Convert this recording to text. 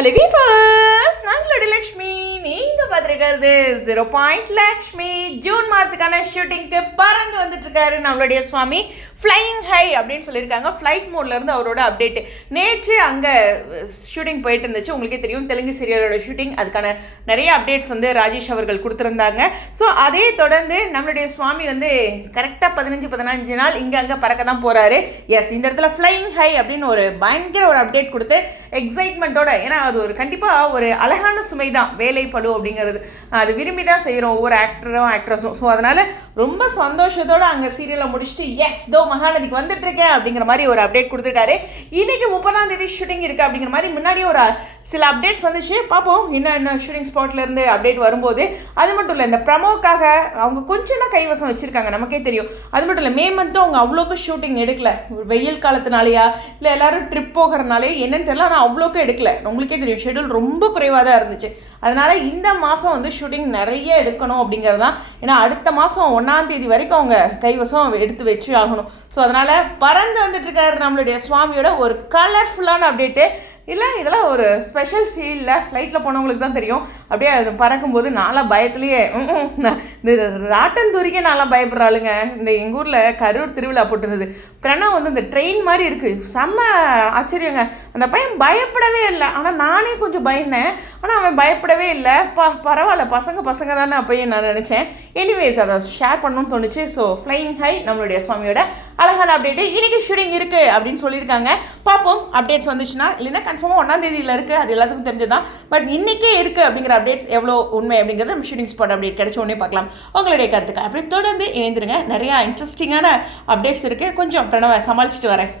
Hello வீஃபர்ஸ் நாங்களோட லக்ஷ்மி. நீங்கள் பார்த்துருக்கிறது ஜீரோ பாயிண்ட் லக்ஷ்மி ஜூன் மாதத்துக்கான ஷூட்டிங்க்கு பறந்து வந்துட்டுருக்காரு நம்மளுடைய சுவாமி. ஃப்ளையிங் ஹை அப்படின்னு சொல்லியிருக்காங்க. ஃப்ளைட் மோட்லேருந்து அவரோட அப்டேட் நேற்று அங்கே ஷூட்டிங் போயிட்டு இருந்துச்சு. உங்களுக்கே தெரியும் தெலுங்கு சீரியலோட ஷூட்டிங் அதுக்கான நிறைய அப்டேட்ஸ் வந்து ராஜேஷ் அவர்கள் கொடுத்துருந்தாங்க. ஸோ அதே தொடர்ந்து நம்மளுடைய சுவாமி வந்து கரெக்டாக பதினஞ்சு பதினஞ்சு நாள் இங்கே அங்கே பறக்க தான் போகிறாரு எஸ் இந்த இடத்துல ஃப்ளையிங் ஹை அப்படின்னு ஒரு பயங்கர ஒரு அப்டேட் கொடுத்து எக்ஸைட்மெண்ட்டோட ஏன்னா அது ஒரு கண்டிப்பாக ஒரு அழகான சுமை தான் வேலை பளு அப்படிங்கிறது. அது விரும்பி தான் செய்கிறோம் ஒவ்வொரு ஆக்டரும் ஆக்ட்ரஸும் ஸோ அதனால் ரொம்ப சந்தோஷத்தோடு அங்கே சீரியலை முடிச்சுட்டு எஸ் தோ மகாநதிக்கு வந்துட்டு இருக்கேன் அப்படிங்கிற மாதிரி ஒரு அப்டேட் கொடுத்துருக்காரு இன்னைக்கு முப்பதாம் தேதி ஷூட்டிங் இருக்கு அப்படிங்கிற மாதிரி முன்னாடி ஒரு சில அப்டேட்ஸ் வந்துச்சு. பார்ப்போம். இன்னும் இன்னும் ஷூட்டிங் ஸ்பாட்லேருந்து அப்டேட் வரும்போது. அது மட்டும் இல்லை இந்த ப்ரமோக்காக அவங்க கொஞ்சம் தான் கைவசம் வச்சுருக்காங்க. நமக்கே தெரியும். அது மட்டும் இல்லை மே மந்த்தும் அவங்க அவ்வளோக்கு ஷூட்டிங் எடுக்கல. வெயில் காலத்தினாலேயா இல்லை எல்லாரும் ட்ரிப் போகிறனாலே என்னன்னு தெரியல. ஆனால் அவ்வளோக்கு எடுக்கல. உங்களுக்கே தெரியும் ஷெடியூல் ரொம்ப குறைவாக தான் இருந்துச்சு. அதனால் இந்த மாதம் வந்து ஷூட்டிங் நிறைய எடுக்கணும் அப்படிங்கிறது தான். ஏன்னா அடுத்த மாதம் ஒன்றாம் தேதி வரைக்கும் அவங்க கைவசம் எடுத்து வச்சு ஆகணும். ஸோ அதனால் பறந்து வந்துட்டு இருக்காரு நம்மளுடைய சுவாமியோட ஒரு கலர்ஃபுல்லான அப்டேட்டு இல்லை இதெல்லாம் ஒரு ஸ்பெஷல் ஃபீல்டில் ஃப்ளைட்டில் போனவங்களுக்கு தான் தெரியும். அப்படியே அது பறக்கும்போது நாலாம் பயத்துலேயே இந்த ராட்டன் தூரிக்கே நான்லாம் பயப்படுறாளுங்க. இந்த எங்கள் ஊரில் கரூர் திருவிழா போட்டிருந்தது. பிரணவ் வந்து இந்த ட்ரெயின் மாதிரி இருக்குது செம்ம ஆச்சரியங்க. அந்த பையன் பயப்படவே இல்லை. ஆனால் நானே கொஞ்சம் பயந்தேன். ஆனால் அவன் பயப்படவே இல்லை. ப பரவாயில்ல. பசங்க பசங்க தானே அப்பயும் நான் நினச்சேன். எனிவேஸ் அதை ஷேர் பண்ணணும்னு தோணுச்சு. ஸோ ஃப்ளைங் ஹை நம்மளுடைய சுவாமியோட அழகான அப்டேட்டு இன்றைக்கி ஷூட்டிங் இருக்குது அப்படின்னு சொல்லியிருக்காங்க. பார்ப்போம். அப்டேட்ஸ் வந்துச்சுன்னா இல்லைன்னா கன்ஃபார்மாக ஒன்றாம் தேதியில் இருக்குது அது எல்லாத்துக்கும் தெரிஞ்சதான் பட் இன்றைக்கே இருக்குது அப்படிங்கிற அப்டேட்ஸ் எவ்வளோ உண்மை அப்படிங்கிறது நம்ம ஷூட்டிங் ஸ்பாட் அப்டேட் கிடைச்ச உடனே பார்க்கலாம். உங்களுடைய கருத்துக்கள். அப்படி தொடர்ந்து இணைந்திருங்க. நிறையா இன்ட்ரெஸ்டிங்கான அப்டேட்ஸ் இருக்குது கொஞ்சம் பிரணவ சமாளிச்சுட்டு வரேன்.